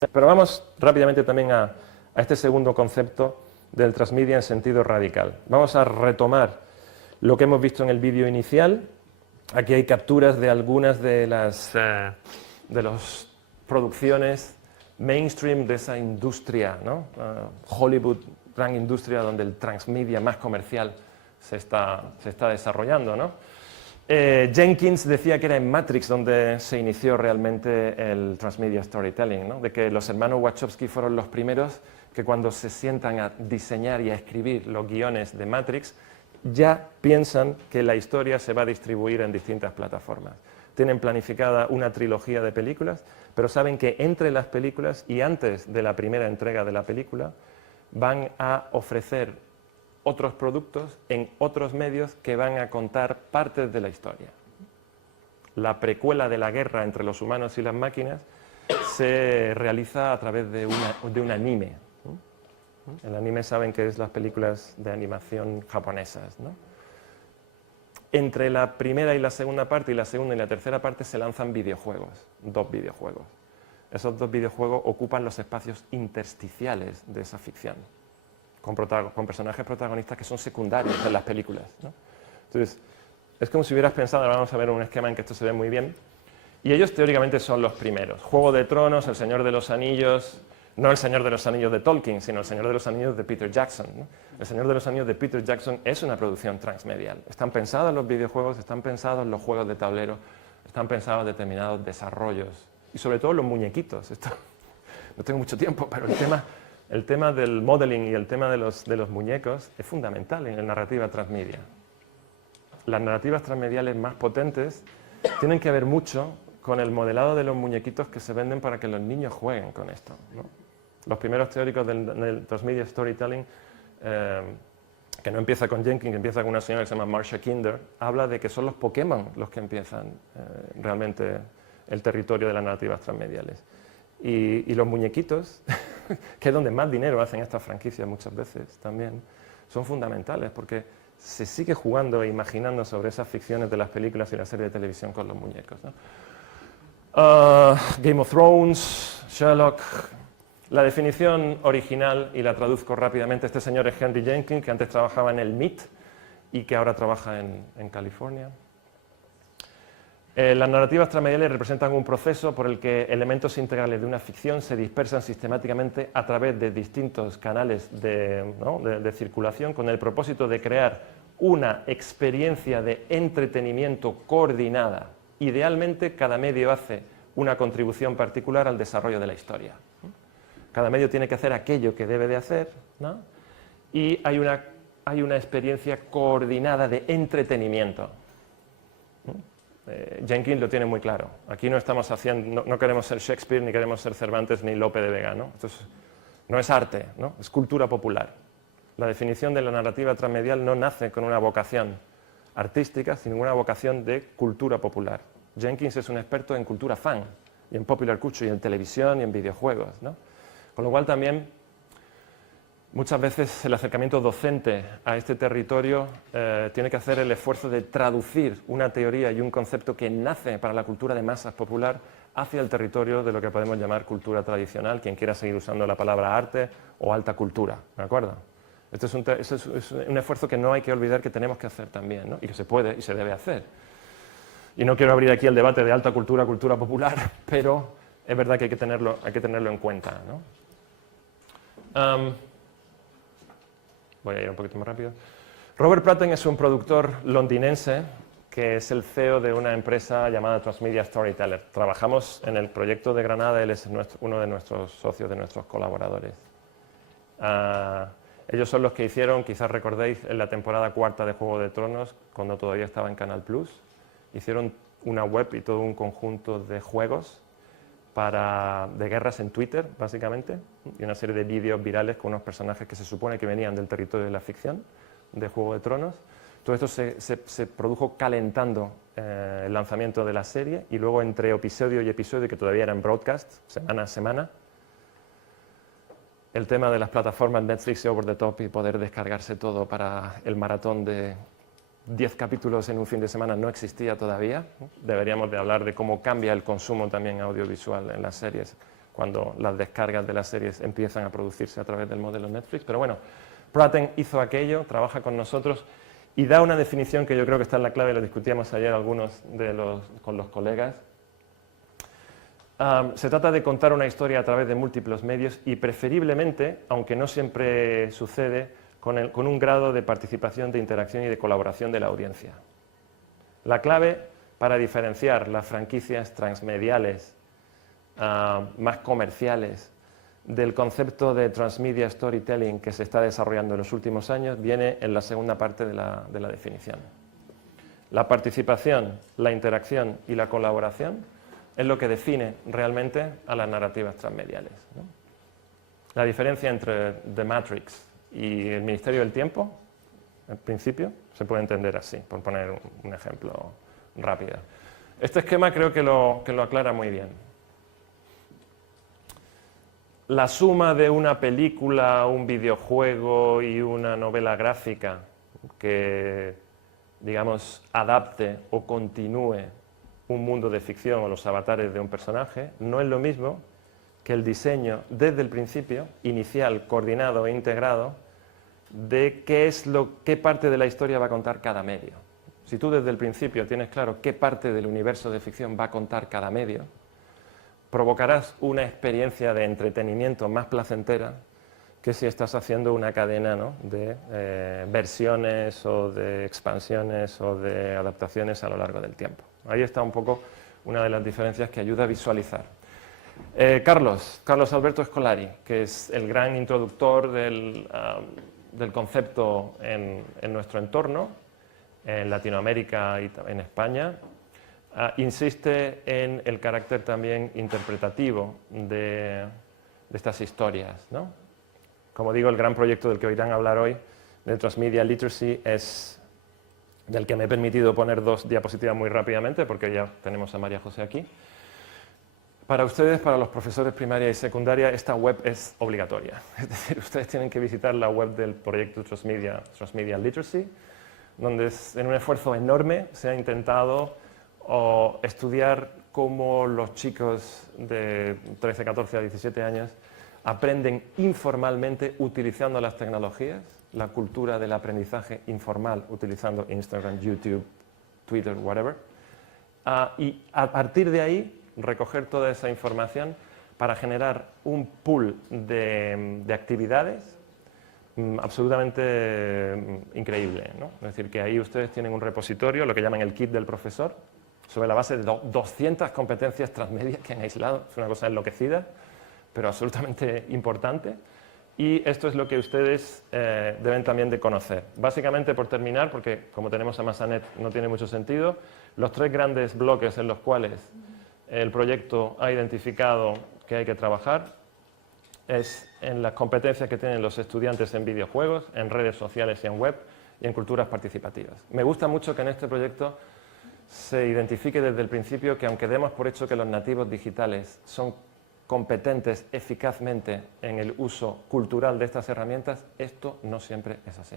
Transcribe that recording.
Pero vamos rápidamente también a este segundo concepto del transmedia en sentido radical. Vamos a retomar lo que hemos visto en el vídeo inicial. Aquí hay capturas de algunas de las producciones mainstream de esa industria, ¿no? Hollywood, gran industria donde el transmedia más comercial se está desarrollando, ¿no? Jenkins decía que era en Matrix donde se inició realmente el transmedia storytelling, ¿no? De que los hermanos Wachowski fueron los primeros que cuando se sientan a diseñar y a escribir los guiones de Matrix ya piensan que la historia se va a distribuir en distintas plataformas. Tienen planificada una trilogía de películas, pero saben que entre las películas y antes de la primera entrega de la película van a ofrecer otros productos en otros medios que van a contar partes de la historia. La precuela de la guerra entre los humanos y las máquinas se realiza a través de un anime. El anime saben que es las películas de animación japonesas, ¿no? Entre la primera y la segunda parte y la segunda y la tercera parte se lanzan videojuegos, 2 videojuegos. Esos 2 videojuegos ocupan los espacios intersticiales de esa ficción, con personajes protagonistas que son secundarios en las películas, ¿no? Entonces, es como si hubieras pensado, ahora vamos a ver un esquema en que esto se ve muy bien, y ellos teóricamente son los primeros. Juego de Tronos, El Señor de los Anillos, no El Señor de los Anillos de Tolkien, sino El Señor de los Anillos de Peter Jackson, ¿no? El Señor de los Anillos de Peter Jackson es una producción transmedial. Están pensados los videojuegos, están pensados los juegos de tablero, están pensados determinados desarrollos, y sobre todo los muñequitos. Esto, no tengo mucho tiempo, pero el tema del modeling y el tema de los muñecos es fundamental en la narrativa transmedia. Las narrativas transmediales más potentes tienen que ver mucho con el modelado de los muñequitos que se venden para que los niños jueguen con esto, ¿no? Los primeros teóricos del transmedia storytelling, que no empieza con Jenkins, que empieza con una señora que se llama Marcia Kinder, habla de que son los Pokémon los que empiezan realmente el territorio de las narrativas transmediales. Y los muñequitos, que es donde más dinero hacen estas franquicias muchas veces también, son fundamentales porque se sigue jugando e imaginando sobre esas ficciones de las películas y la serie de televisión con los muñecos, ¿no? Game of Thrones, Sherlock. La definición original, y la traduzco rápidamente, este señor es Henry Jenkins, que antes trabajaba en el MIT y que ahora trabaja en California. Las narrativas transmediales representan un proceso por el que elementos integrales de una ficción se dispersan sistemáticamente a través de distintos canales de circulación con el propósito de crear una experiencia de entretenimiento coordinada. Idealmente, cada medio hace una contribución particular al desarrollo de la historia. Cada medio tiene que hacer aquello que debe de hacer, ¿no? Y hay una experiencia coordinada de entretenimiento. Jenkins lo tiene muy claro. Aquí no estamos haciendo, no queremos ser Shakespeare, ni queremos ser Cervantes, ni Lope de Vega, ¿no? Esto no es arte, ¿no? Es cultura popular. La definición de la narrativa transmedial no nace con una vocación artística, sino una vocación de cultura popular. Jenkins es un experto en cultura fan, y en popular culture, y en televisión, y en videojuegos, ¿no? Con lo cual también, muchas veces el acercamiento docente a este territorio tiene que hacer el esfuerzo de traducir una teoría y un concepto que nace para la cultura de masas popular hacia el territorio de lo que podemos llamar cultura tradicional, quien quiera seguir usando la palabra arte o alta cultura, ¿de acuerdo? Este es un esfuerzo que no hay que olvidar que tenemos que hacer también, ¿no? Y que se puede y se debe hacer. Y no quiero abrir aquí el debate de alta cultura, cultura popular, pero es verdad que hay que tenerlo en cuenta, ¿no? Voy a ir un poquito más rápido. Robert Pratten es un productor londinense que es el CEO de una empresa llamada Transmedia Storyteller. Trabajamos en el proyecto de Granada, él es uno de nuestros socios, de nuestros colaboradores. Ellos son los que hicieron, quizás recordéis, en la temporada 4 de Juego de Tronos, cuando todavía estaba en Canal Plus, hicieron una web y todo un conjunto de juegos de guerras en Twitter, básicamente, y una serie de vídeos virales con unos personajes que se supone que venían del territorio de la ficción, de Juego de Tronos. Todo esto se produjo calentando el lanzamiento de la serie, y luego entre episodio y episodio, que todavía era en broadcast, semana a semana, el tema de las plataformas Netflix y Over the Top y poder descargarse todo para el maratón de 10 capítulos en un fin de semana no existía todavía. Deberíamos de hablar de cómo cambia el consumo también audiovisual en las series cuando las descargas de las series empiezan a producirse a través del modelo Netflix. Pero bueno, Praten hizo aquello, trabaja con nosotros y da una definición que yo creo que está en la clave, lo discutíamos ayer algunos con los colegas. Se trata de contar una historia a través de múltiples medios y preferiblemente, aunque no siempre sucede, con un grado de participación, de interacción y de colaboración de la audiencia. La clave para diferenciar las franquicias transmediales más comerciales del concepto de transmedia storytelling que se está desarrollando en los últimos años viene en la segunda parte de la definición. La participación, la interacción y la colaboración es lo que define realmente a las narrativas transmediales, ¿no? La diferencia entre The Matrix y El Ministerio del Tiempo, en principio, se puede entender así, por poner un ejemplo rápido. Este esquema creo que lo aclara muy bien. La suma de una película, un videojuego y una novela gráfica que, digamos, adapte o continúe un mundo de ficción o los avatares de un personaje, no es lo mismo que el diseño desde el principio, inicial, coordinado e integrado, de qué parte de la historia va a contar cada medio. Si tú desde el principio tienes claro qué parte del universo de ficción va a contar cada medio, provocarás una experiencia de entretenimiento más placentera que si estás haciendo una cadena, ¿no?, de versiones o de expansiones o de adaptaciones a lo largo del tiempo. Ahí está un poco una de las diferencias que ayuda a visualizar. Carlos Alberto Scolari, que es el gran introductor del concepto en nuestro entorno, en Latinoamérica y en España, insiste en el carácter también interpretativo de estas historias, ¿no? Como digo, el gran proyecto del que oirán hablar hoy, de Transmedia Literacy, es del que me he permitido poner 2 diapositivas muy rápidamente, porque ya tenemos a María José aquí. Para ustedes, para los profesores primaria y secundaria, esta web es obligatoria. Es decir, ustedes tienen que visitar la web del proyecto Transmedia Literacy, donde en un esfuerzo enorme se ha intentado estudiar cómo los chicos de 13, 14 a 17 años aprenden informalmente utilizando las tecnologías, la cultura del aprendizaje informal utilizando Instagram, YouTube, Twitter, whatever, y a partir de ahí recoger toda esa información para generar un pool de actividades absolutamente increíble, ¿no? Es decir, que ahí ustedes tienen un repositorio, lo que llaman el kit del profesor, sobre la base de 200 competencias transmedias que han aislado. Es una cosa enloquecida, pero absolutamente importante. Y esto es lo que ustedes deben también de conocer. Básicamente, por terminar, porque como tenemos a Massanet no tiene mucho sentido, los 3 grandes bloques en los cuales el proyecto ha identificado que hay que trabajar es en las competencias que tienen los estudiantes en videojuegos, en redes sociales y en web, y en culturas participativas. Me gusta mucho que en este proyecto se identifique desde el principio que, aunque demos por hecho que los nativos digitales son competentes eficazmente en el uso cultural de estas herramientas, esto no siempre es así.